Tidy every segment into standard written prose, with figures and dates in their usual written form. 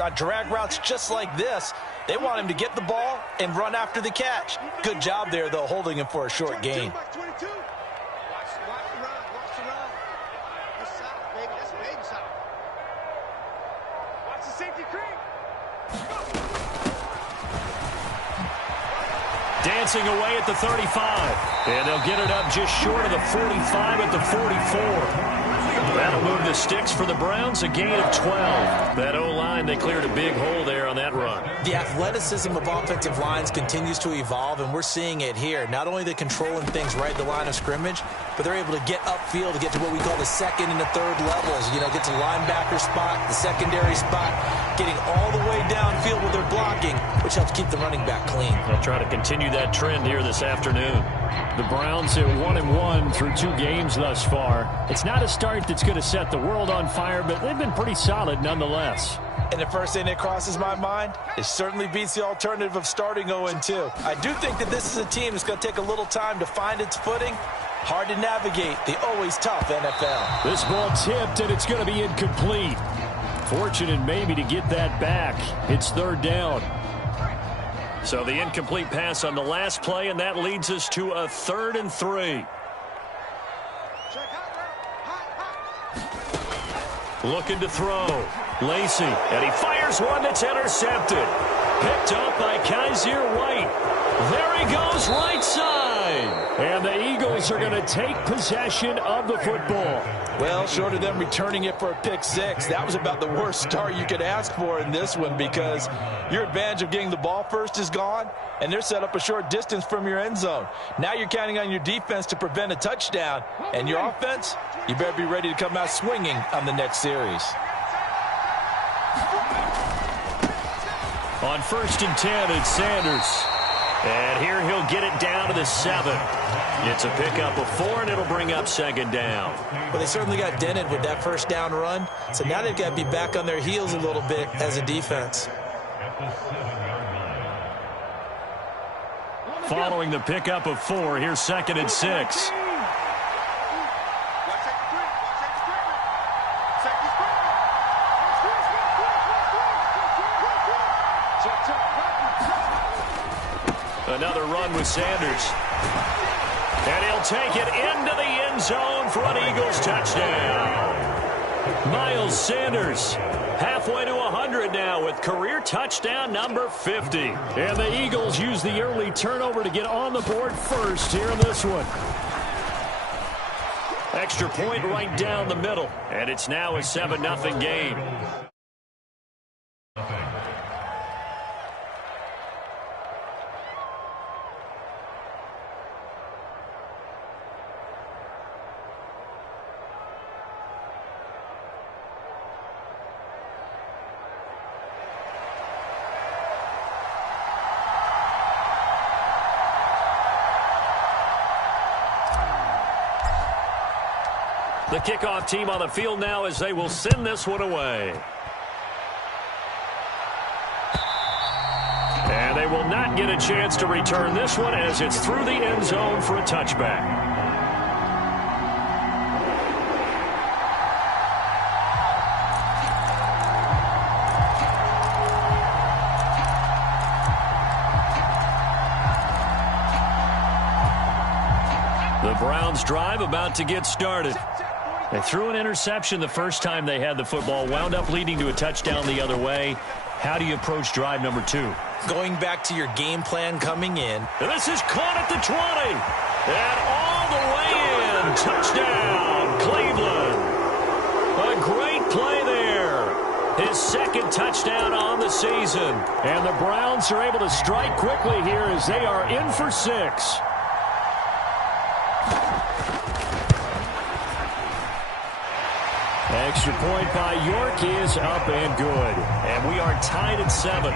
On drag routes just like this, they want him to get the ball and run after the catch. Good job there, though, holding him for a short gain. Dancing away at the 35. And they'll get it up just short of the 45 at the 44. That'll move the sticks for the Browns, a gain of 12. That O-line, they cleared a big hole there on that run. The athleticism of offensive lines continues to evolve, and we're seeing it here. Not only the controlling things right at the line of scrimmage, but they're able to get upfield to get to what we call the second and the third levels. You know, get to the linebacker spot, the secondary spot, getting all the way downfield with their blocking, which helps keep the running back clean. They'll try to continue that trend here this afternoon. The Browns at 1-1 through 2 games thus far. It's not a start that's going to set the world on fire, but they've been pretty solid nonetheless. And the first thing that crosses my mind, it certainly beats the alternative of starting 0-2. I do think that this is a team that's going to take a little time to find its footing. Hard to navigate the always tough NFL. This ball tipped, and it's going to be incomplete. Fortunate maybe to get that back. It's 3rd down. So the incomplete pass on the last play, and that leads us to a 3rd and 3. Looking to throw. Lacey, and he fires one that's intercepted. Picked up by Kaiser White. There he goes, right side. And the Eagles are going to take possession of the football. Well, short of them returning it for a pick 6, that was about the worst start you could ask for in this one, because your advantage of getting the ball first is gone, and they're set up a short distance from your end zone. Now you're counting on your defense to prevent a touchdown, and your offense, you better be ready to come out swinging on the next series. On 1st and 10, it's Sanders. And here he'll get it down to the 7. It's a pickup of 4, and it'll bring up 2nd down. Well, they certainly got dented with that first down run, so now they've got to be back on their heels a little bit as a defense. Following the pickup of 4, here's 2nd and 6. Another run with Sanders. And he'll take it into the end zone for an Eagles touchdown. Miles Sanders, halfway to 100 now with career touchdown number 50. And the Eagles use the early turnover to get on the board first here in this one. Extra point right down the middle. And it's now a 7-0 game. The kickoff team on the field now as they will send this one away. And they will not get a chance to return this one as it's through the end zone for a touchback. The Browns drive about to get started. They threw an interception the first time they had the football, wound up leading to a touchdown the other way. How do you approach drive number 2? Going back to your game plan coming in. And this is caught at the 20. And all the way in. Touchdown, Cleveland. A great play there. His 2nd touchdown on the season. And the Browns are able to strike quickly here as they are in for 6. Extra point by York is up and good. And we are tied at 7.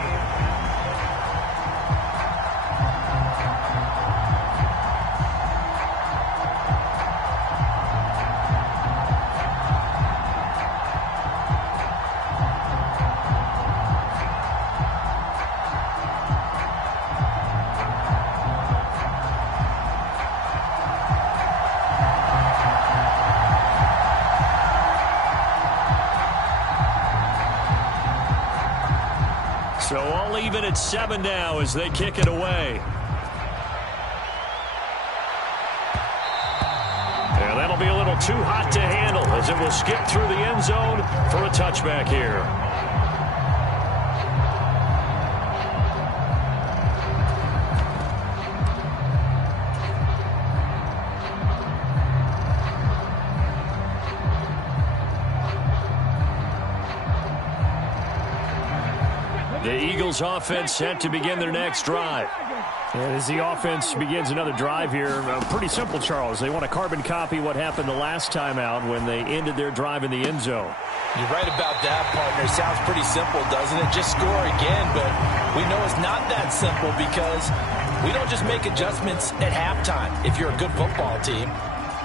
So all even at 7 now as they kick it away. And that'll be a little too hot to handle as it will skip through the end zone for a touchback here. The Eagles offense set to begin their next drive. And as the offense begins another drive here, pretty simple, Charles. They want to carbon copy what happened the last time out when they ended their drive in the end zone. You're right about that, partner. Sounds pretty simple, doesn't it? Just score again, but we know it's not that simple because we don't just make adjustments at halftime. If you're a good football team,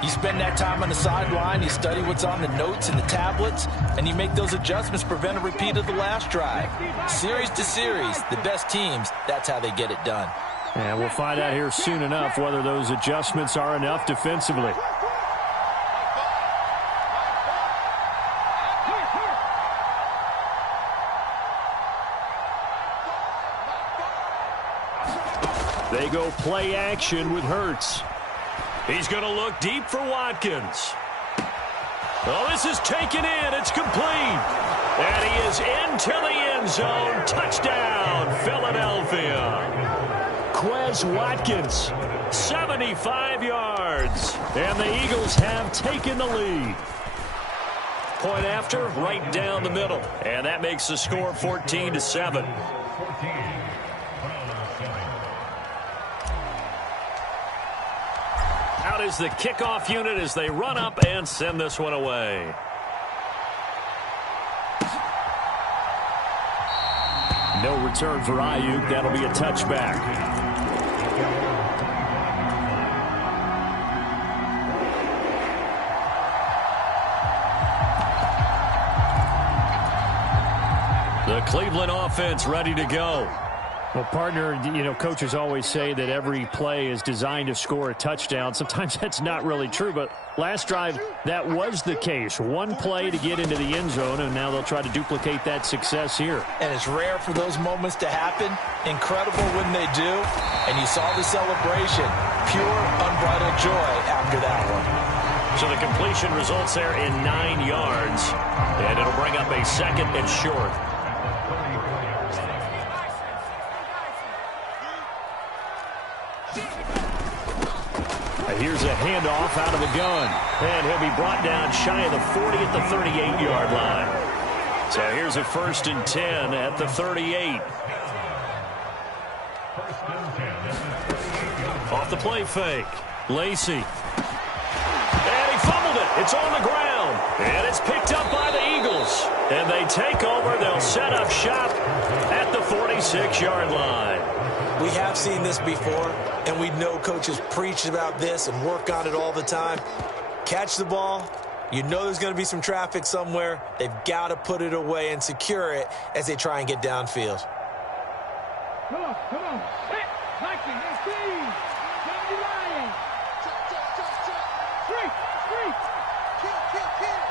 you spend that time on the sideline, you study what's on the notes and the tablets, and you make those adjustments to prevent a repeat of the last drive. Series to series, the best teams, that's how they get it done. And we'll find out here soon enough whether those adjustments are enough defensively. They go play action with Hurts. He's going to look deep for Watkins. Oh, this is taken in. It's complete. And he is into the end zone. Touchdown, Philadelphia. Quez Watkins, 75 yards. And the Eagles have taken the lead. Point after, right down the middle. And that makes the score 14-7. Out is the kickoff unit as they run up and send this one away. No return for Ayuk. That'll be a touchback. The Cleveland offense ready to go. Well, partner, you know, coaches always say that every play is designed to score a touchdown. Sometimes that's not really true, but last drive, that was the case. One play to get into the end zone, and now they'll try to duplicate that success here. And it's rare for those moments to happen. Incredible when they do. And you saw the celebration. Pure, unbridled joy after that one. So the completion results there in 9 yards, and it'll bring up a second and short. Here's a handoff out of the gun. And he'll be brought down shy of the 40 at the 38-yard line. So here's a 1st and 10 at the 38. Off the play fake. Lacey. And he fumbled it. It's on the ground. And it's picked up by the Eagles. And they take over. They'll set up shop at the 46-yard line. We have seen this before, and we know coaches preach about this and work on it all the time. Catch the ball. You know there's going to be some traffic somewhere. They've got to put it away and secure it as they try and get downfield. Come on, come on. Hit. Nike, next team. Come to Lion. Street, street. Kill.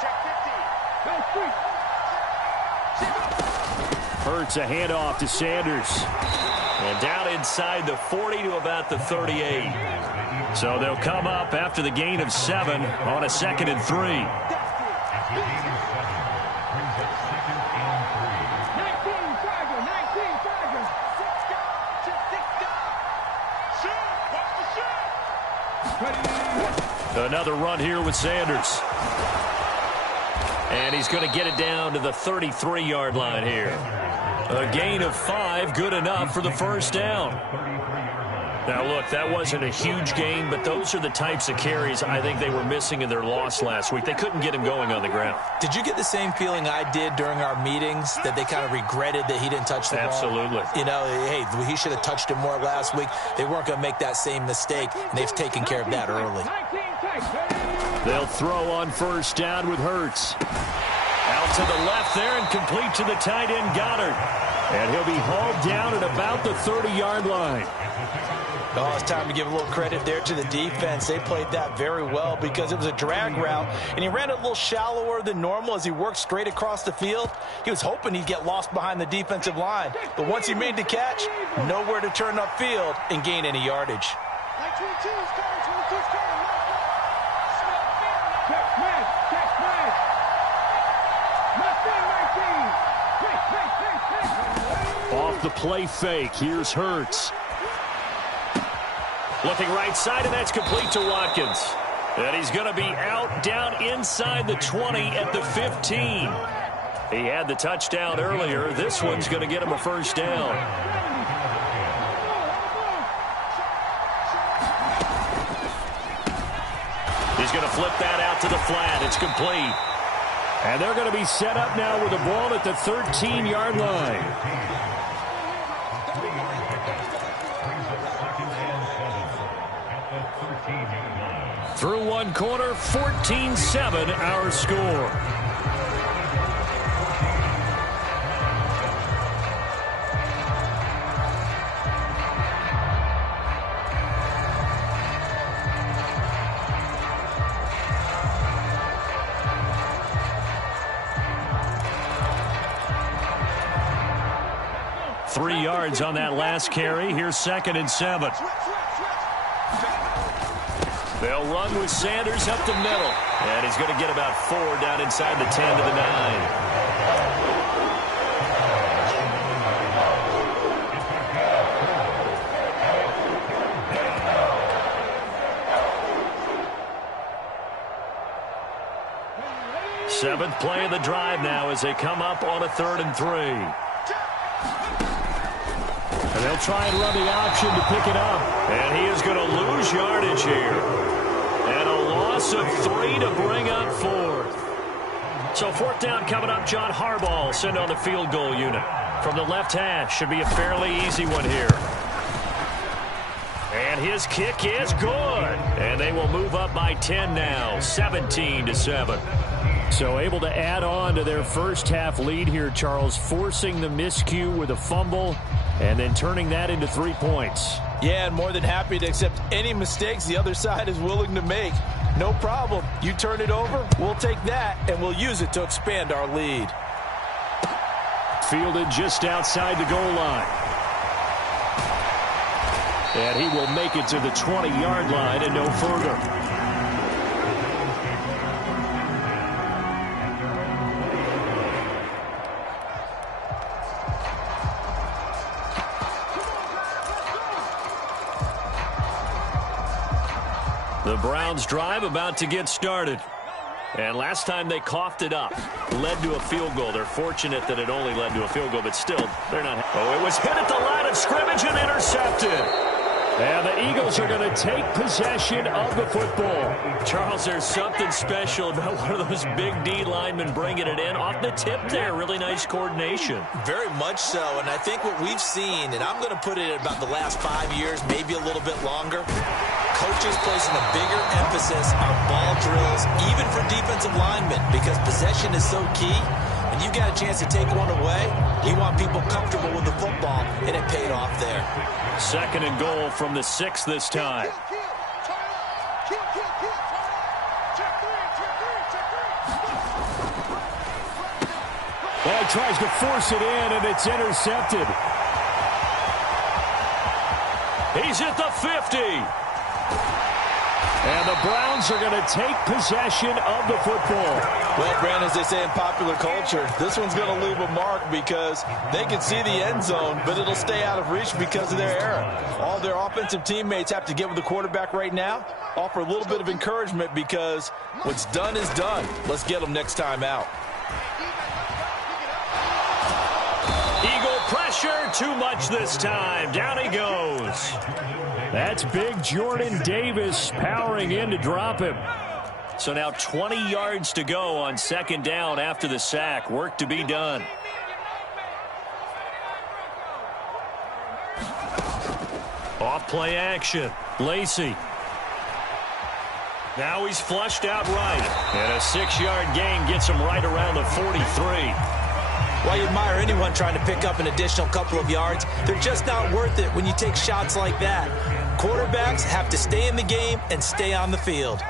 Check 50. Go, street. Hurts a handoff to Sanders. And down inside the 40 to about the 38. So they'll come up after the gain of 7 on a 2nd and 3. 19 Tiger. 6 go. Another run here with Sanders. And he's going to get it down to the 33-yard line here. A gain of 5, good enough for the first down. Now, look, that wasn't a huge gain, but those are the types of carries I think they were missing in their loss last week. They couldn't get him going on the ground. Did you get the same feeling I did during our meetings, that they kind of regretted that he didn't touch the ball? Absolutely. You know, hey, he should have touched it more last week. They weren't going to make that same mistake, and they've taken care of that early. They'll throw on first down with Hurts. Out to the left there and complete to the tight end, Goddard. And he'll be hauled down at about the 30-yard line. Oh, it's time to give a little credit there to the defense. They played that very well because it was a drag route, and he ran it a little shallower than normal as he worked straight across the field. He was hoping he'd get lost behind the defensive line, but once he made the catch, nowhere to turn upfield and gain any yardage. Off the play fake, here's Hurts. Looking right side, and that's complete to Watkins. And he's going to be out down inside the 20 at the 15. He had the touchdown earlier. This one's going to get him a first down. He's going to flip that out to the flat. It's complete. And they're going to be set up now with the ball at the 13-yard line. Through one quarter, 14-7 our score. Three yards on that last carry. Here's 2nd and 7. They'll run with Sanders up the middle. And he's going to get about 4 down inside the 10 to the 9. Seventh play of the drive now as they come up on a 3rd and 3. And they'll try and run the option to pick it up. And he is going to lose yardage here. And a loss of 3 to bring up 4th. So 4th down coming up. John Harbaugh will send on the field goal unit. From the left hash. Should be a fairly easy one here. And his kick is good. And they will move up by 10 now. 17-7. So able to add on to their first half lead here, Charles, forcing the miscue with a fumble and then turning that into 3 points. Yeah, and more than happy to accept any mistakes the other side is willing to make. No problem. You turn it over, we'll take that, and we'll use it to expand our lead. Fielded just outside the goal line. And he will make it to the 20-yard line and no further. The Browns drive about to get started. And last time they coughed it up, led to a field goal. They're fortunate that it only led to a field goal, but still, they're not. Oh, it was hit at the line of scrimmage and intercepted. And the Eagles are going to take possession of the football. Charles, there's something special about one of those big D linemen bringing it in. Off the tip there, really nice coordination. Very much so, and I think what we've seen, and I'm going to put it at about the last 5 years, maybe a little bit longer, coaches placing a bigger emphasis on ball drills, even for defensive linemen, because possession is so key. When you got a chance to take one away, you want people comfortable with the football, and it paid off there. 2nd and goal from the 6 this time. Well, he tries to force it in, and it's intercepted. He's at the 50. And the Browns are going to take possession of the football. Well, Brandon, as they say in popular culture, this one's going to leave a mark because they can see the end zone, but it'll stay out of reach because of their error. All their offensive teammates have to get with the quarterback right now, offer a little bit of encouragement because what's done is done. Let's get them next time out. Eagle pressure, too much this time. Down he goes. That's big Jordan Davis powering in to drop him. So now 20 yards to go on 2nd down after the sack. Work to be done. Off play action. Lacey. Now he's flushed out right. And a 6-yard gain gets him right around the 43. Well, you admire anyone trying to pick up an additional couple of yards. They're just not worth it when you take shots like that. Quarterbacks have to stay in the game and stay on the field.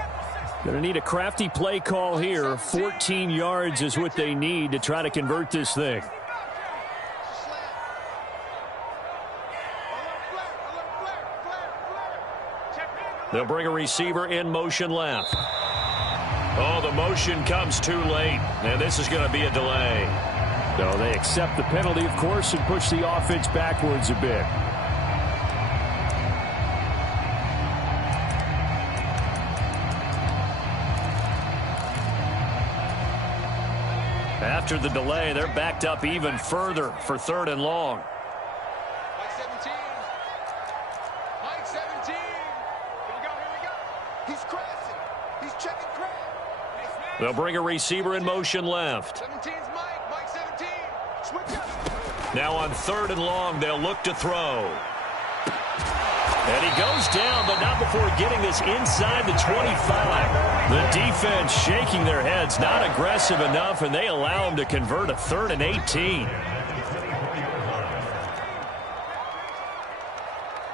Going to need a crafty play call here. 14 yards is what they need to try to convert this thing. They'll bring a receiver in motion left. Oh, the motion comes too late, and this is going to be a delay. So they accept the penalty, of course, and push the offense backwards a bit. After the delay, they're backed up even further for 3rd and long. Mike 17. Mike 17. Here we go. He's crashing. He's checking crash. They'll bring a receiver in motion left. 17's Mike. Mike 17. Switch up. Now on 3rd and long, they'll look to throw. And he goes down, but not before getting this inside the 25. The defense shaking their heads, not aggressive enough, and they allow him to convert a 3rd and 18.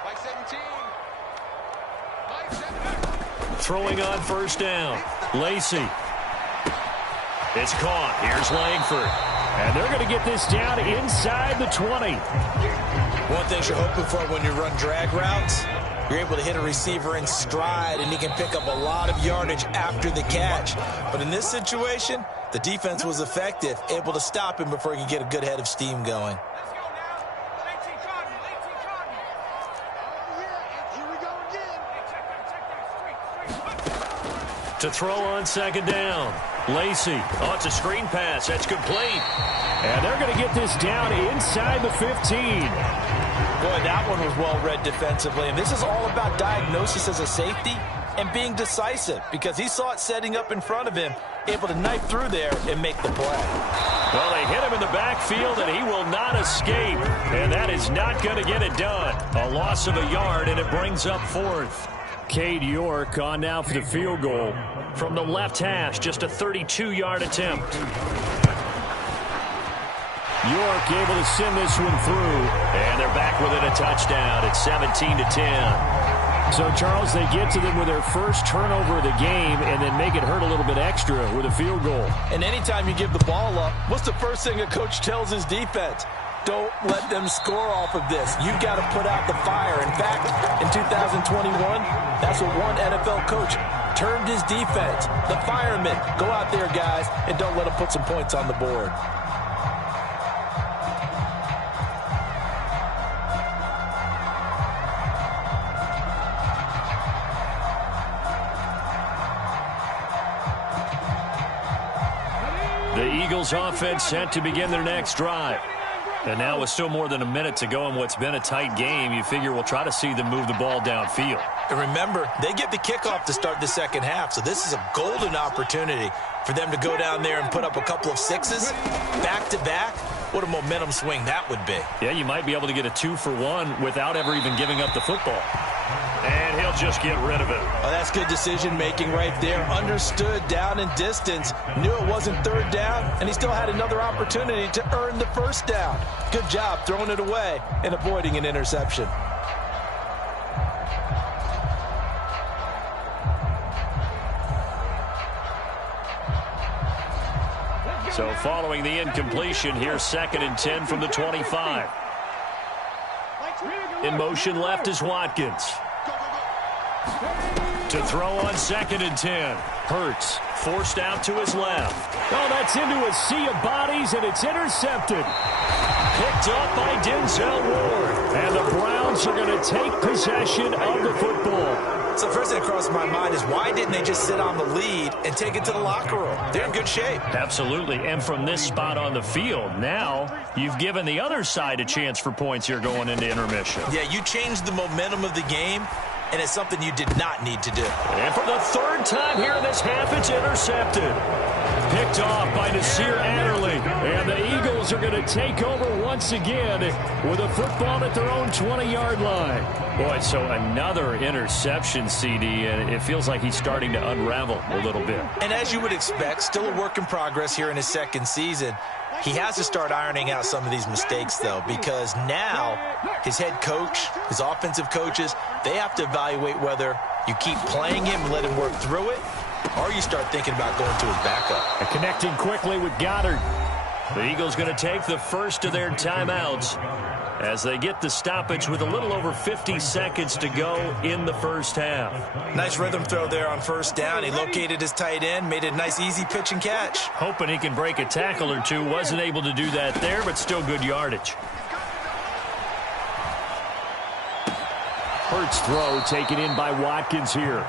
Mike 17. Mike 17. Throwing on 1st down. Lacey. It's caught. Here's Langford. And they're going to get this down inside the 20. One thing you're hoping for when you run drag routes, you're able to hit a receiver in stride, and he can pick up a lot of yardage after the catch. But in this situation, the defense was effective, able to stop him before he could get a good head of steam going. Let's go now. 18 Cotton. 18 Cotton. Oh, yeah. Here we go again. Hey, check that. To throw on 2nd down. Lacey. Oh, it's a screen pass. That's complete. And they're going to get this down inside the 15. Boy, that one was well-read defensively. And this is all about diagnosis as a safety and being decisive, because he saw it setting up in front of him, able to knife through there and make the play. Well, they hit him in the backfield, and he will not escape. And that is not going to get it done. A loss of a yard, and it brings up 4th. Cade York on now for the field goal. From the left hash, just a 32-yard attempt. York able to send this one through. And they're back within a touchdown. It's 17-10. So, Charles, they get to them with their first turnover of the game and then make it hurt a little bit extra with a field goal. And anytime you give the ball up, what's the first thing a coach tells his defense? Don't let them score off of this. You've got to put out the fire. In fact, in 2021, that's what one NFL coach termed his defense. The firemen. Go out there, guys, and don't let them put some points on the board. The Eagles offense set to begin their next drive. And now with still more than a minute to go in what's been a tight game, you figure we'll try to see them move the ball downfield. And remember, they get the kickoff to start the 2nd half, so this is a golden opportunity for them to go down there and put up a couple of 6s back-to-back. What a momentum swing that would be. Yeah, you might be able to get a 2-for-1 without ever even giving up the football. And he'll just get rid of it. Oh, that's good decision-making right there. Understood down and distance. Knew it wasn't 3rd down, and he still had another opportunity to earn the 1st down. Good job throwing it away and avoiding an interception. So following the incompletion, here's 2nd and 10 from the 25. In motion left is Watkins. To throw on 2nd and 10. Hurts forced out to his left. Oh, that's into a sea of bodies, and it's intercepted. Picked up by Denzel Ward. And the Browns are going to take possession of the football. So the first thing that crossed my mind is, why didn't they just sit on the lead and take it to the locker room? They're in good shape. Absolutely. And from this spot on the field, now you've given the other side a chance for points here going into intermission. Yeah, you changed the momentum of the game, and it's something you did not need to do. And for the 3rd time here in this half, it's intercepted. Picked off by Nasir Adderley. And the Eagles Eagles are going to take over once again with a football at their own 20-yard line. Boy, so another interception, CD, and it feels like he's starting to unravel a little bit. And as you would expect, still a work in progress here in his second season. He has to start ironing out some of these mistakes, though, because now his head coach, his offensive coaches, they have to evaluate whether you keep playing him and let him work through it, or you start thinking about going to his backup. And connecting quickly with Goddard. The Eagles going to take the first of their timeouts as they get the stoppage with a little over 50 seconds to go in the first half. Nice rhythm throw there on first down. He located his tight end, made it a nice easy pitch and catch. Hoping he can break a tackle or two. Wasn't able to do that there, but still good yardage. Hurts throw taken in by Watkins here.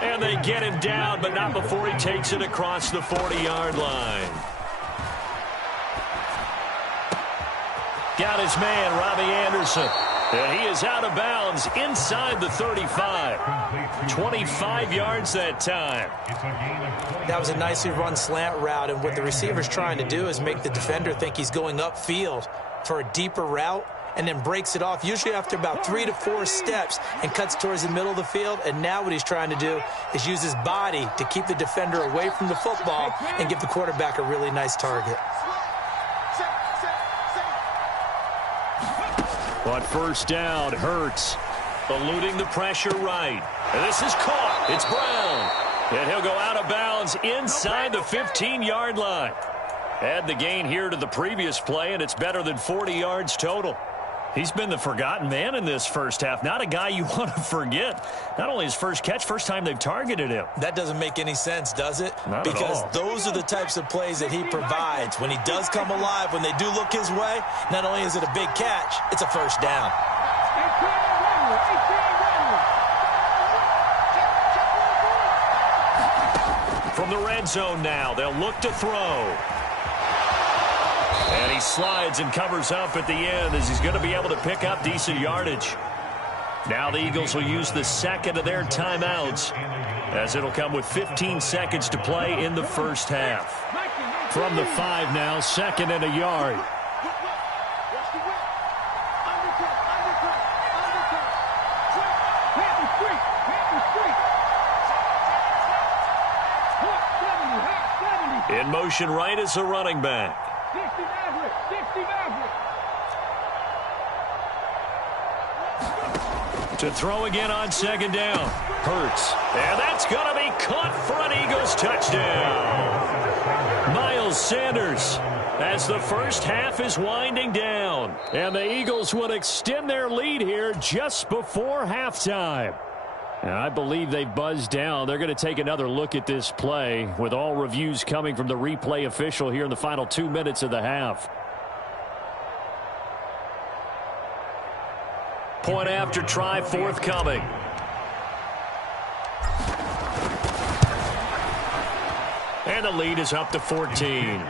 And they get him down, but not before he takes it across the 40-yard line. Got his man, Robbie Anderson. And he is out of bounds inside the 35. 25 yards that time. That was a nicely run slant route, and what the receiver's trying to do is make the defender think he's going upfield for a deeper route, and then breaks it off, usually after about 3 to 4 steps, and cuts towards the middle of the field. And now what he's trying to do is use his body to keep the defender away from the football and give the quarterback a really nice target. But first down, Hurts eluding the pressure right. And this is caught. It's Brown. And he'll go out of bounds inside the 15-yard line. Add the gain here to the previous play, and it's better than 40 yards total. He's been the forgotten man in this first half. Not a guy you want to forget. Not only his first catch, first time they've targeted him. That doesn't make any sense, does it? Not because at all. Those are the types of plays that he provides. When he does come alive, when they do look his way, not only is it a big catch, it's a first down. From the red zone now, they'll look to throw. And he slides and covers up at the end as he's going to be able to pick up decent yardage. Now the Eagles will use the second of their timeouts as it'll come with 15 seconds to play in the first half. From the 5 now, second and a yard. In motion right is the running back. To throw again on second down. Hurts. And that's going to be caught for an Eagles touchdown. Miles Sanders as the first half is winding down. And the Eagles will extend their lead here just before halftime. And I believe they've buzzed down. They're going to take another look at this play with all reviews coming from the replay official here in the final 2 minutes of the half. Point after try forthcoming. And the lead is up to 14.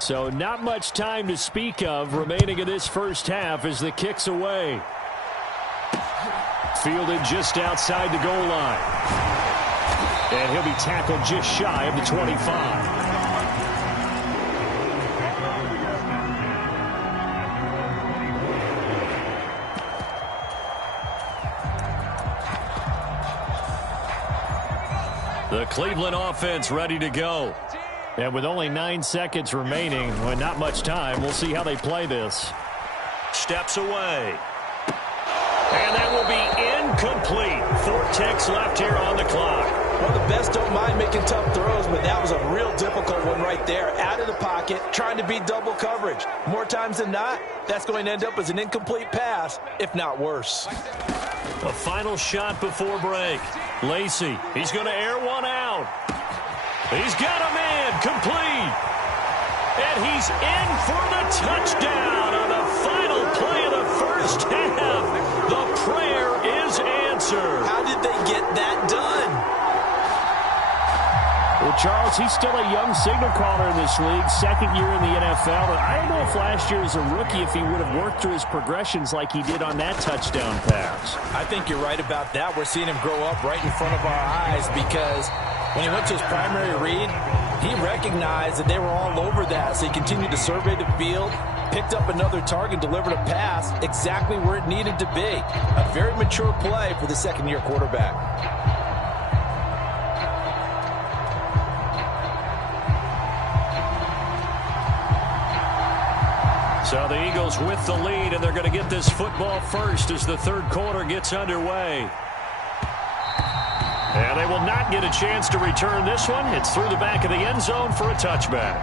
So not much time to speak of remaining in this first half as the kick's away. Fielded just outside the goal line. And he'll be tackled just shy of the 25. The Cleveland offense ready to go. And with only 9 seconds remaining, well, not much time, we'll see how they play this. Steps away. And that will be incomplete. 4 ticks left here on the clock. Well, the best don't mind making tough throws, but that was a real difficult one right there. Out of the pocket, trying to beat double coverage. More times than not, that's going to end up as an incomplete pass, if not worse. A final shot before break. Lacey, he's going to air one out. He's got a man, complete. And he's in for the touchdown on the final play of the first half. The prayer is answered. How did they get that done? Well, Charles, he's still a young signal caller in this league, second year in the NFL. I don't know if last year as a rookie if he would have worked through his progressions like he did on that touchdown pass. I think you're right about that. We're seeing him grow up right in front of our eyes because when he went to his primary read, he recognized that they were all over that, so he continued to survey the field, picked up another target, delivered a pass exactly where it needed to be. A very mature play for the second-year quarterback. So the Eagles with the lead, and they're going to get this football first as the third quarter gets underway. And they will not get a chance to return this one. It's through the back of the end zone for a touchback.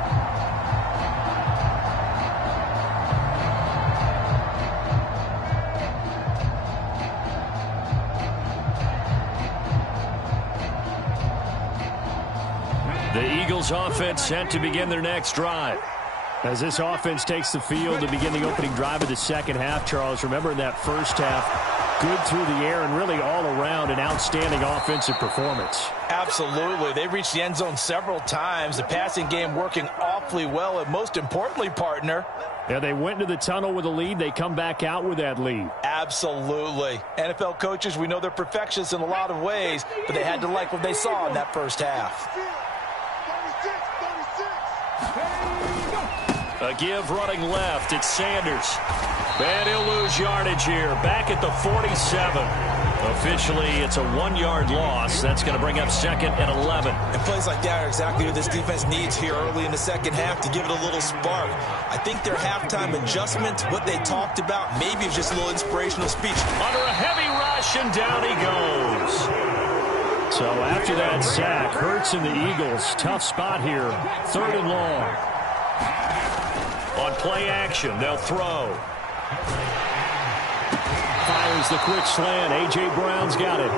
The Eagles offense set to begin their next drive. As this offense takes the field to begin the opening drive of the second half, Charles, remember in that first half, good through the air and really all around an outstanding offensive performance. Absolutely. They reached the end zone several times. The passing game working awfully well, and most importantly, partner. Yeah, they went into the tunnel with a lead. They come back out with that lead. Absolutely. NFL coaches, we know they're perfectionists in a lot of ways, but they had to like what they saw in that first half. A give running left. It's Sanders. And he'll lose yardage here. Back at the 47. Officially, it's a 1-yard loss. That's going to bring up second and 11. And plays like that are exactly what this defense needs here early in the second half to give it a little spark. I think their halftime adjustment, what they talked about, maybe it's just a little inspirational speech. Under a heavy rush, and down he goes. So after that sack, Hurts and the Eagles, tough spot here. Third and long. On play action, they'll throw. Fires the quick slant. A.J. Brown's got it.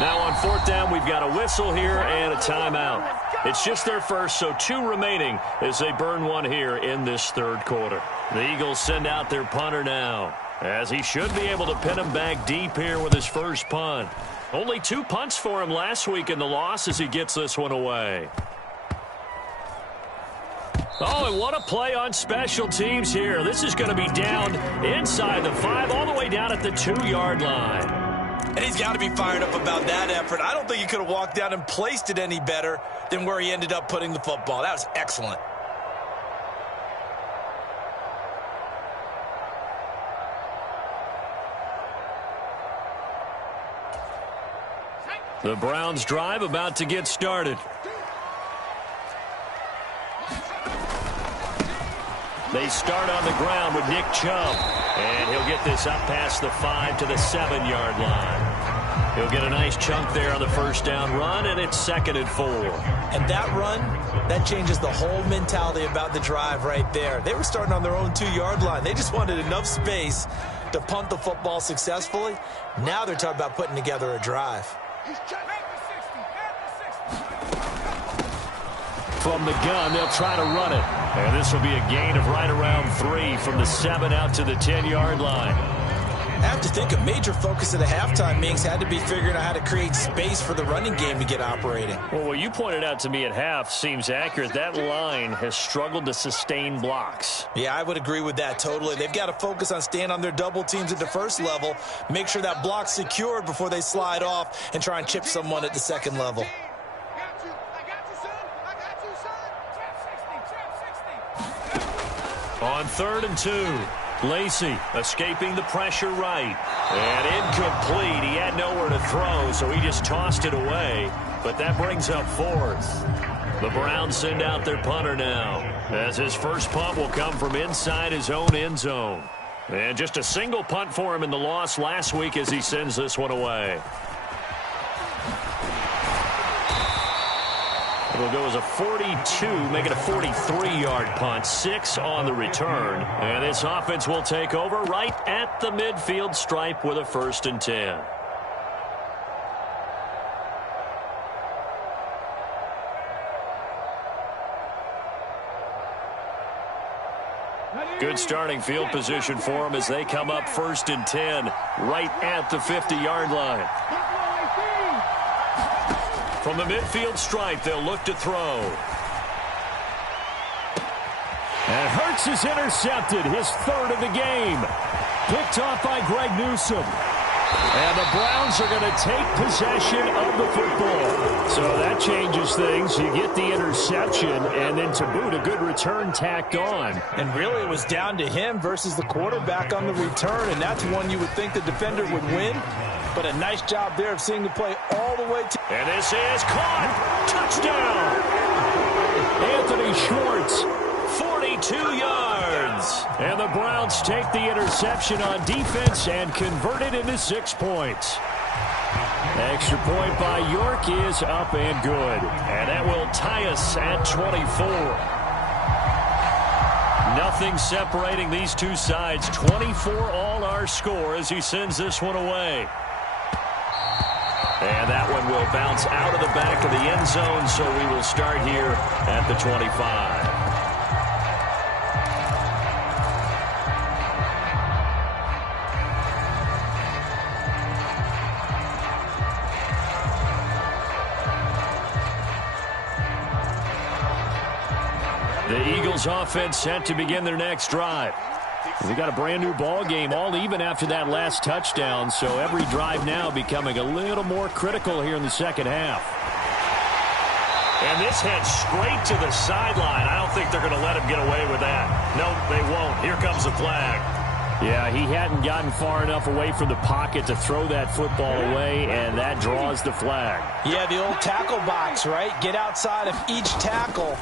Now on fourth down, we've got a whistle here and a timeout. It's just their first, so 2 remaining as they burn one here in this third quarter. The Eagles send out their punter now, as he should be able to pin him back deep here with his first punt. Only 2 punts for him last week in the loss as he gets this one away. Oh, and what a play on special teams here. This is going to be down inside the 5, all the way down at the 2-yard line. And he's got to be fired up about that effort. I don't think he could have walked down and placed it any better than where he ended up putting the football. That was excellent. The Browns drive about to get started. They start on the ground with Nick Chubb. And he'll get this up past the 5 to the 7-yard line. He'll get a nice chunk there on the first down run, and it's 2nd and 4. And that run, that changes the whole mentality about the drive right there. They were starting on their own 2-yard line. They just wanted enough space to punt the football successfully. Now they're talking about putting together a drive. From the gun, they'll try to run it. And this will be a gain of right around 3 from the 7 out to the 10-yard line. I have to think a major focus of the halftime meetings had to be figuring out how to create space for the running game to get operating. Well, what you pointed out to me at half seems accurate. That line has struggled to sustain blocks. Yeah, I would agree with that totally. They've got to focus on staying on their double teams at the first level, make sure that block's secured before they slide off and try and chip someone at the second level. On 3rd and 2, Lacey escaping the pressure right. And incomplete. He had nowhere to throw, so he just tossed it away. But that brings up 4th. The Browns send out their punter now, as his first punt will come from inside his own end zone. And just a single punt for him in the loss last week as he sends this one away. It'll go as a 42, make it a 43-yard punt, 6 on the return. And this offense will take over right at the midfield stripe with a 1st and 10. Good starting field position for them as they come up 1st and 10 right at the 50-yard line. From the midfield stripe, they'll look to throw. And Hurts is intercepted, his 3rd of the game. Picked off by Greg Newsome. And the Browns are going to take possession of the football. So that changes things. You get the interception, and then to boot, a good return tacked on. And really, it was down to him versus the quarterback on the return, and that's one you would think the defender would win. But a nice job there of seeing the play all the way to... And this is caught. Touchdown. Anthony Schwartz. 42 yards. And the Browns take the interception on defense and convert it into 6 points. Extra point by York is up and good. And that will tie us at 24. Nothing separating these two sides. 24 all our score as he sends this one away. And that one will bounce out of the back of the end zone, so we will start here at the 25. The Eagles offense set to begin their next drive. We got a brand new ball game, all even after that last touchdown, so every drive now becoming a little more critical here in the second half. And this heads straight to the sideline. I don't think they're going to let him get away with that. No, they won't. Here comes the flag. Yeah, he hadn't gotten far enough away from the pocket to throw that football away, and that draws the flag. Yeah, the old tackle box, right? Get outside of each tackle,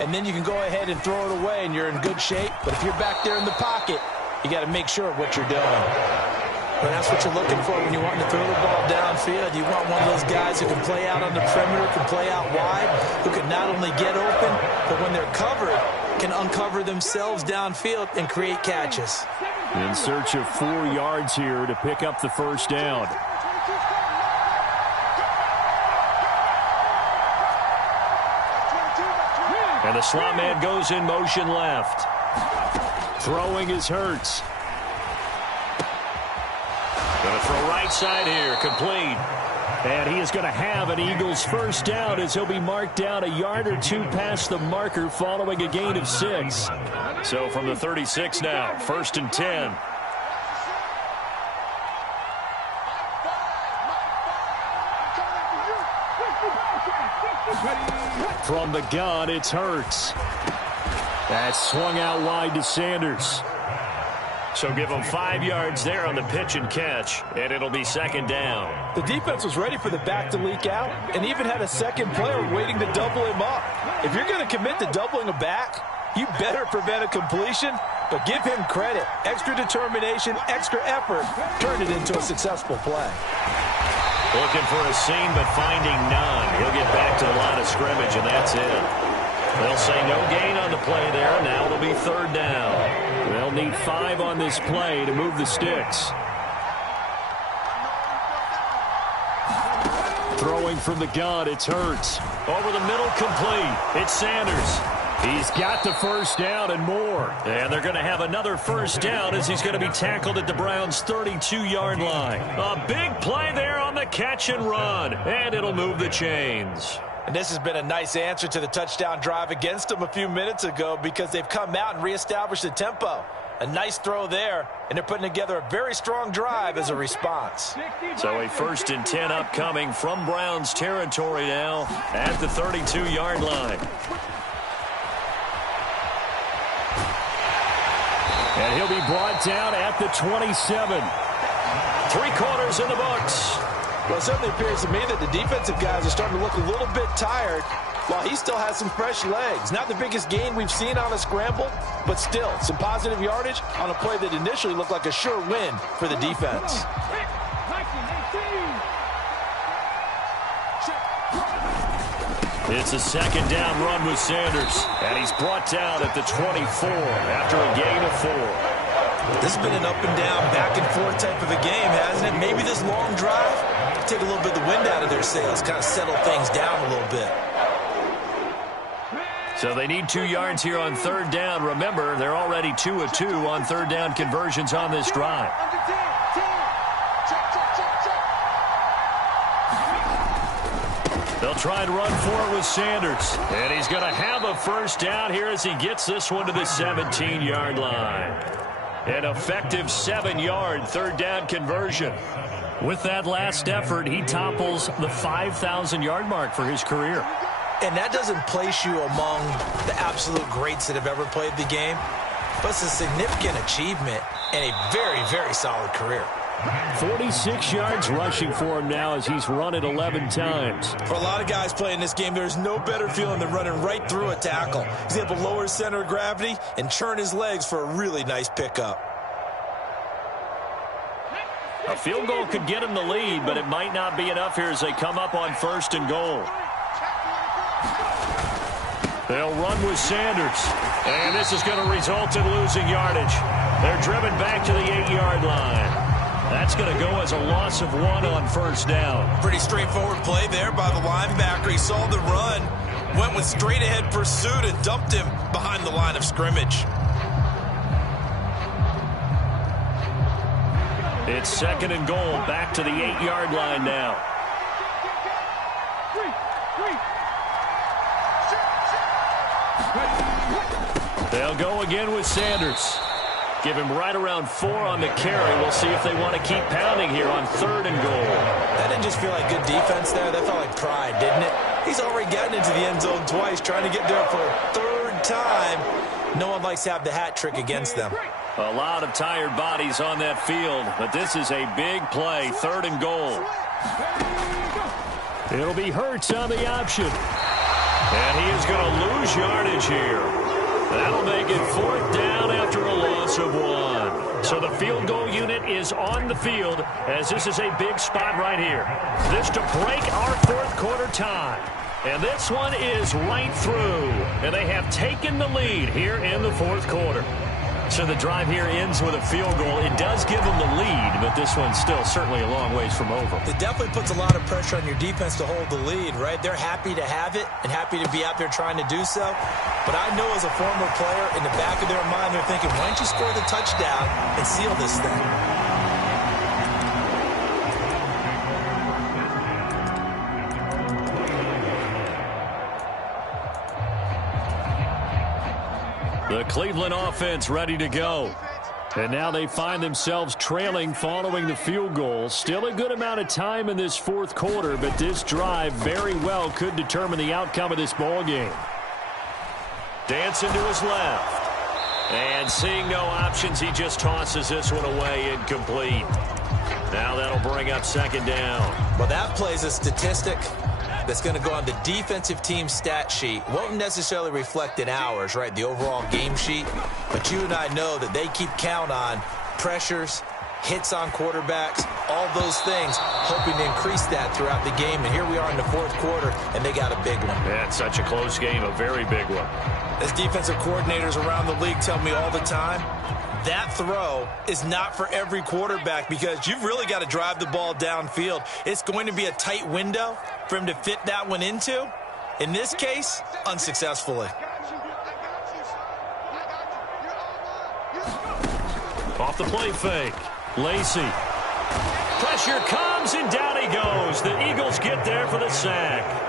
and then you can go ahead and throw it away, and you're in good shape. But if you're back there in the pocket, you got to make sure of what you're doing. And that's what you're looking for when you want to throw the ball downfield. You want one of those guys who can play out on the perimeter, can play out wide, who can not only get open, but when they're covered, can uncover themselves downfield and create catches. In search of 4 yards here to pick up the first down. And the slot man goes in motion left. Throwing is Hurts. Going to throw right side here, complete. And he is going to have an Eagles first down as he'll be marked down a yard or two past the marker following a gain of 6. So from the 36 now, 1st and 10. From the gun, it's Hurts. That's swung out wide to Sanders. So give them 5 yards there on the pitch and catch, and it'll be 2nd down. The defense was ready for the back to leak out and even had a second player waiting to double him up. If you're going to commit to doubling a back, you better prevent a completion, but give him credit. Extra determination, extra effort, turned it into a successful play. Looking for a seam, but finding none. He'll get back to the line of scrimmage, and that's it. They'll say no gain on the play there. Now it'll be 3rd down. They'll need 5 on this play to move the sticks. Throwing from the gun, it's Hurts. Over the middle, complete. It's Sanders. He's got the first down and more. And they're going to have another first down as he's going to be tackled at the Browns' 32-yard line. A big play there on the catch and run. And it'll move the chains. And this has been a nice answer to the touchdown drive against them a few minutes ago because they've come out and reestablished the tempo. A nice throw there, and they're putting together a very strong drive as a response. So a 1st and 10 upcoming from Browns territory now at the 32-yard line. And he'll be brought down at the 27. 3 quarters in the books. Well, it certainly appears to me that the defensive guys are starting to look a little bit tired while he still has some fresh legs. Not the biggest gain we've seen on a scramble, but still some positive yardage on a play that initially looked like a sure win for the defense. It's a 2nd down run with Sanders, and he's brought down at the 24 after a gain of 4. This has been an up and down, back and forth type of a game, hasn't it? Maybe this long drive take a little bit of the wind out of their sails, kind of settle things down a little bit. So they need 2 yards here on third down. Remember, they're already 2 of 2 on third down conversions on this drive. They'll try and run for it with Sanders. And he's going to have a first down here as he gets this one to the 17-yard line. An effective 7-yard third down conversion. With that last effort, he topples the 5,000-yard mark for his career. And that doesn't place you among the absolute greats that have ever played the game, but it's a significant achievement and a very, very solid career. 46 yards rushing for him now as he's run it 11 times. For a lot of guys playing this game, there's no better feeling than running right through a tackle. He's able to lower his center of gravity and churn his legs for a really nice pickup. A field goal could get him the lead, but it might not be enough here as they come up on 1st and goal. They'll run with Sanders. And this is going to result in losing yardage. They're driven back to the 8-yard line. That's going to go as a loss of 1 on 1st down. Pretty straightforward play there by the linebacker. He saw the run, went with straight-ahead pursuit, and dumped him behind the line of scrimmage. It's 2nd and goal, back to the 8-yard line now. They'll go again with Sanders. Give him right around 4 on the carry. We'll see if they want to keep pounding here on 3rd and goal. That didn't just feel like good defense there. That felt like pride, didn't it? He's already gotten into the end zone twice, trying to get there for a 3rd time. No one likes to have the hat trick against them. A lot of tired bodies on that field, but this is a big play, 3rd and goal. It'll be Hurts on the option. And he is going to lose yardage here. That'll make it 4th down after a loss of 1. So the field goal unit is on the field as this is a big spot right here. This to break our 4th quarter tie. And this one is right through. And they have taken the lead here in the 4th quarter. So the drive here ends with a field goal. It does give them the lead, but this one's still certainly a long ways from over. It definitely puts a lot of pressure on your defense to hold the lead, right? They're happy to have it and happy to be out there trying to do so. But I know as a former player, in the back of their mind, they're thinking, why don't you score the touchdown and seal this thing? The Cleveland offense ready to go. And now they find themselves trailing following the field goal. Still a good amount of time in this 4th quarter, but this drive very well could determine the outcome of this ball game. Dancing to his left. And seeing no options, he just tosses this one away incomplete. Now that'll bring up 2nd down. Well, that plays a statistic that's going to go on the defensive team stat sheet. Won't necessarily reflect in ours, right, the overall game sheet. But you and I know that they keep count on pressures, hits on quarterbacks, all those things, hoping to increase that throughout the game. And here we are in the 4th quarter, and they got a big one. That's such a close game, a very big one. As defensive coordinators around the league tell me all the time, that throw is not for every quarterback because you've really got to drive the ball downfield. It's going to be a tight window for him to fit that one into. In this case, unsuccessfully. Off the play fake. Lacey. Pressure comes and down he goes. The Eagles get there for the sack.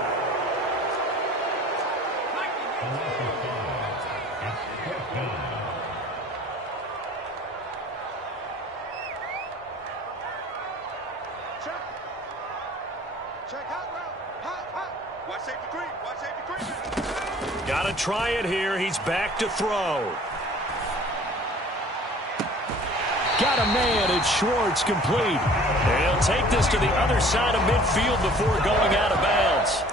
Got to try it here. He's back to throw. Got a man. It's Schwartz, complete. And he'll take this to the other side of midfield before going out of bounds.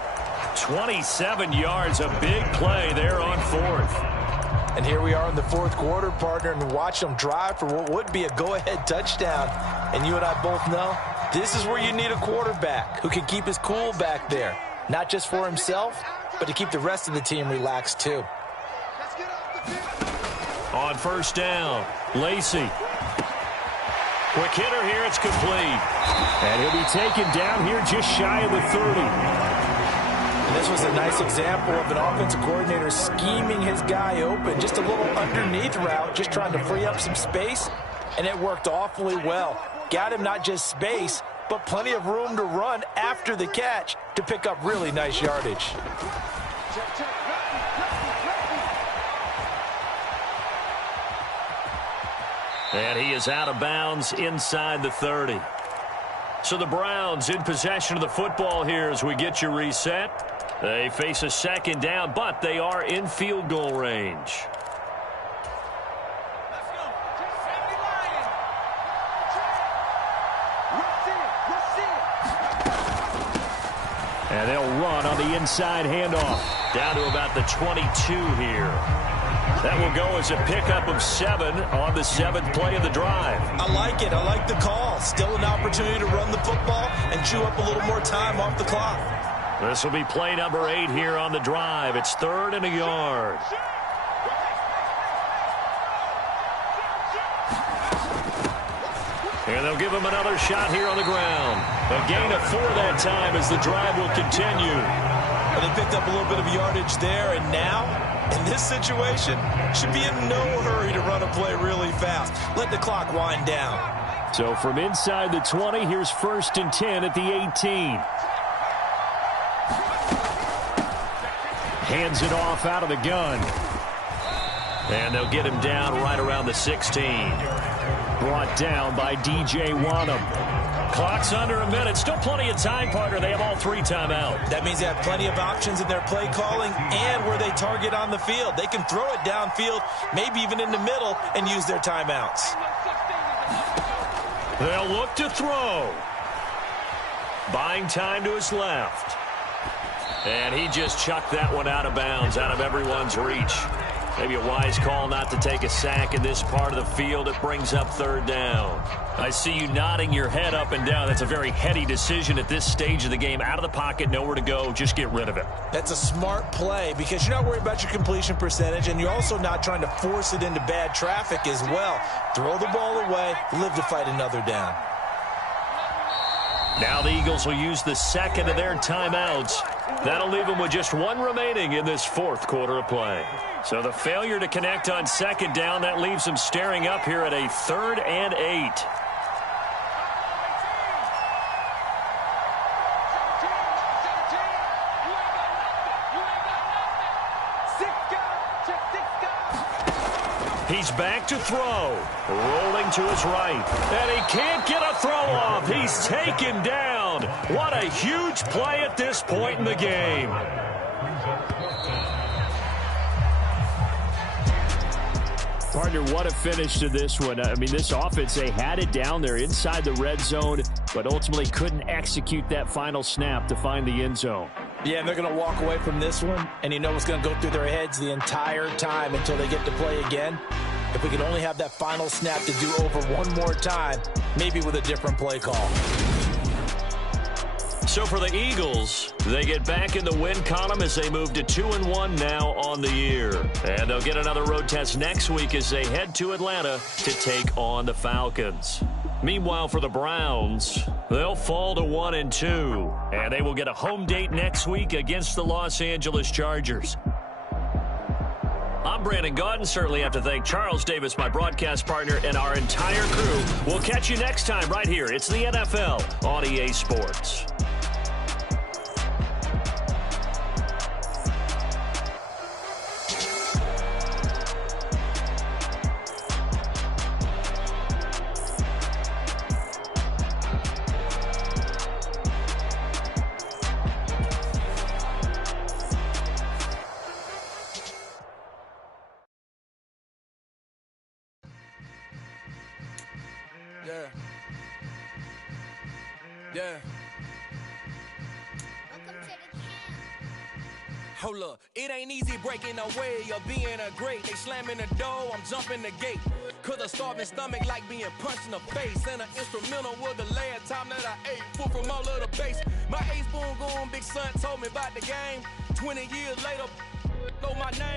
27 yards, a big play there on 4th. And here we are in the 4th quarter, partner, and watch them drive for what would be a go-ahead touchdown. And you and I both know this is where you need a quarterback who can keep his cool back there. Not just for himself, but to keep the rest of the team relaxed too. On 1st down, Lacey. Quick hitter here, it's complete. And he'll be taken down here just shy of the 30. And This was a nice example of an offensive coordinator scheming his guy open. Just a little underneath route, just trying to free up some space, and it worked awfully well. Got him not just space, but plenty of room to run after the catch to pick up really nice yardage. And he is out of bounds inside the 30. So the Browns in possession of the football here as we get you reset. They face a second down, but they are in field goal range. And they'll run on the inside handoff. Down to about the 22 here. That will go as a pickup of 7 on the 7th play of the drive. I like it. I like the call. Still an opportunity to run the football and chew up a little more time off the clock. This will be play number 8 here on the drive. It's 3rd and a yard. And they'll give him another shot here on the ground. A gain of 4 that time as the drive will continue. Well, they picked up a little bit of yardage there, and now, in this situation, should be in no hurry to run a play really fast. Let the clock wind down. So from inside the 20, here's 1st and 10 at the 18. Hands it off out of the gun. And they'll get him down right around the 16. Brought down by DJ Wanham. Clock's under a minute. Still plenty of time, partner. They have all 3 timeouts. That means they have plenty of options in their play calling and where they target on the field. They can throw it downfield, maybe even in the middle, and use their timeouts. They'll look to throw. Buying time to his left. And he just chucked that one out of bounds, out of everyone's reach. Maybe a wise call not to take a sack in this part of the field. It brings up 3rd down. I see you nodding your head up and down. That's a very heady decision at this stage of the game. Out of the pocket, nowhere to go. Just get rid of it. That's a smart play because you're not worried about your completion percentage, and you're also not trying to force it into bad traffic as well. Throw the ball away, live to fight another down. Now the Eagles will use the 2nd of their timeouts. That'll leave them with just 1 remaining in this 4th quarter of play. So the failure to connect on 2nd down, that leaves them staring up here at a 3rd and 8. He's back to throw. Rolling to his right. And he can't get a throw off. He's taken down. What a huge play at this point in the game. Partner, what a finish to this one. I mean, this offense, they had it down there inside the red zone, but ultimately couldn't execute that final snap to find the end zone. Yeah, and they're going to walk away from this one, and you know what's going to go through their heads the entire time until they get to play again. If we could only have that final snap to do over one more time, maybe with a different play call. So for the Eagles, they get back in the win column as they move to 2-1 now on the year. And they'll get another road test next week as they head to Atlanta to take on the Falcons. Meanwhile, for the Browns, they'll fall to 1-2. And they will get a home date next week against the Los Angeles Chargers. I'm Brandon Gaudin. Certainly have to thank Charles Davis, my broadcast partner, and our entire crew. We'll catch you next time right here. It's the NFL on EA Sports. Yeah. Hold up, it ain't easy breaking away or being a great. They slamming the door, I'm jumping the gate. Cause a starving stomach like being punched in the face. And an instrumental was the last time that I ate. Full from all of the bass. My ace boom going, big son told me about the game. 20 years later, know my name.